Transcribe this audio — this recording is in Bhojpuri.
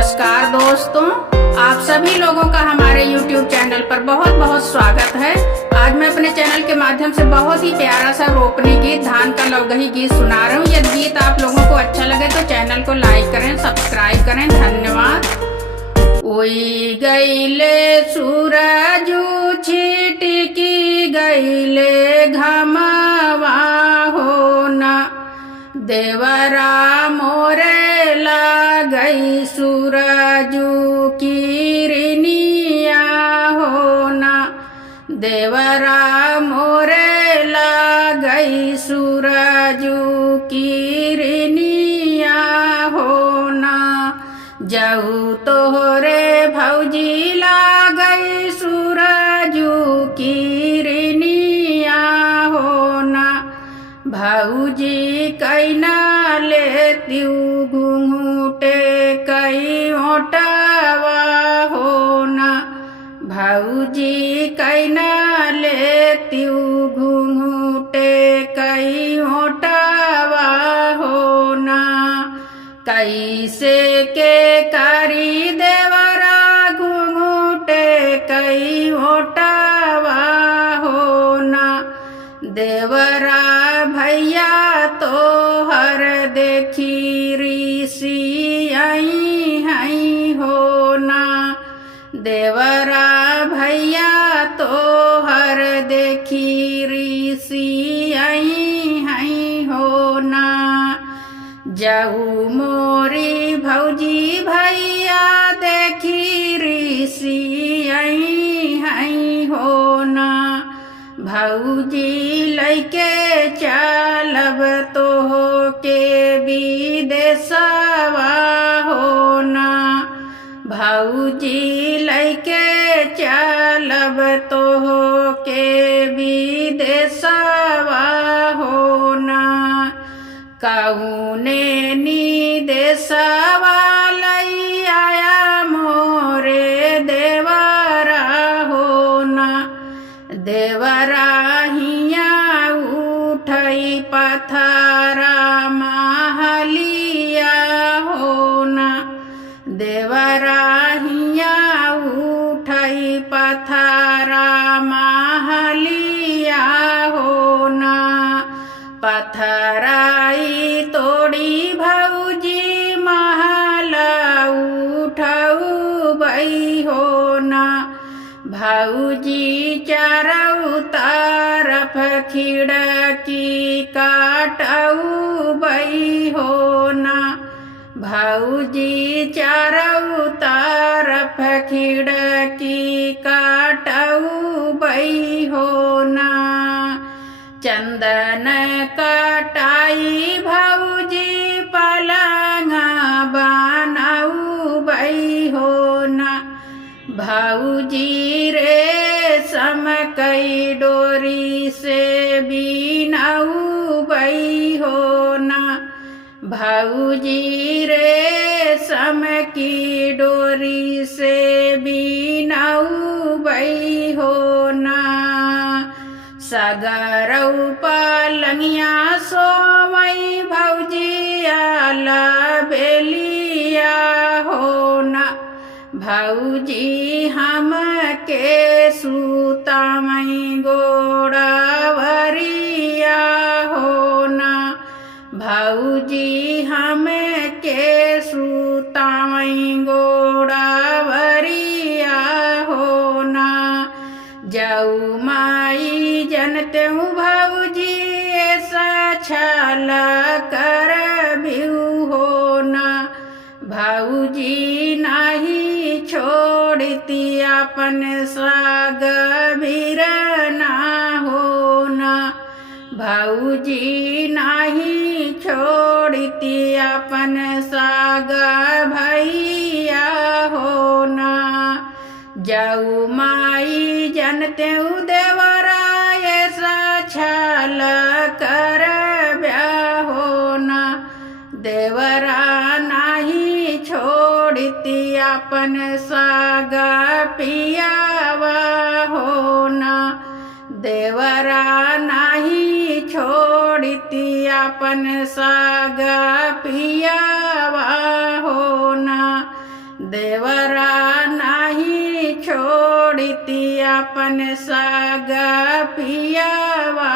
नमस्कार दोस्तों, आप सभी लोगों का हमारे YouTube चैनल पर बहुत बहुत स्वागत है। आज मैं अपने चैनल के माध्यम से बहुत ही प्यारा सा रोपनी गीत, धान का लवगही गीत सुना रहा हूँ। यदि गीत आप लोगों को अच्छा लगे तो चैनल को लाइक करें, सब्सक्राइब करें। धन्यवाद। ओई गईले सूरजू छिटकी गईले घमवा हो ना, देवरा मोरे गई सूरजू किरनिया हो ना, देवरा मोरे गई सूरजू किरनिया हो ना, जाऊ तोहरे भौजी गई सूरजू किरनिया हो ना, भौजी कैना लेत्यू घूंघूटे कई ओटवा हो ना, भौजी कैना लेत्यू घूंघूटे कई ओटवा हो ना, कैसे के करी देवरा घूंघूटे कई ओटवा हो ना, देवरा भैया तो हर देखी ऋषि आई हई हो ना, देवरा भैया तो हर देखी ऋषि आई हई हो ना, जाऊ मोरी भौजी भैया देखी ऋषि आई हई हो ना, भौजी लैके चलब तो के विदेशवा हो ना, भौजी लैके चलब तो के विदेशवा हो ना, कौने नी देशवा लई आया मोरे देवरा हो ना, देवरा हिया उठई पथरा महलिया हो ना, देवरा हिया उठई पथरा महलिया हो ना, पथराई तोड़ी भौजी महल उठऊ बई हो ना, भौजी चारों तरफ खिड़की काटऊ बई हो ना, भौजी चारों तरफ खिड़की काटऊ बई हो ना, चंदन कटाई भौजी पलंगा बनाऊ बई हो ना, भौजी रेशम कई डोरी से बीनाऊ बई हो ना, भौजी रेशम की डोरी से बीनाऊ बई हो ना, सगरऊ पलंगिया सोमई भौजी आला बेलिया हो ना, भौजी हम के सूतामई गोड़ावरिया हो ना, भौजी हम के सूतामई गोड़ावरिया हो ना, जाऊ माई जनते हूँ भौजी ऐसा छाला कर भीऊ हो ना, भौजी नाही छोड़ती अपन साग बिरना हो ना, भौजी नाही छोड़ती अपन साग भैया हो ना, जाऊ माई जनते देवरा ऐसा छाल कर ब्याह हो ना, देवरा नाही छोड़ती अपन सागा पियावा हो ना, देवरा नाही छोड़ती अपन सागा पियावा हो ना, देवरा नाही छोड़ती अपन साग पियावा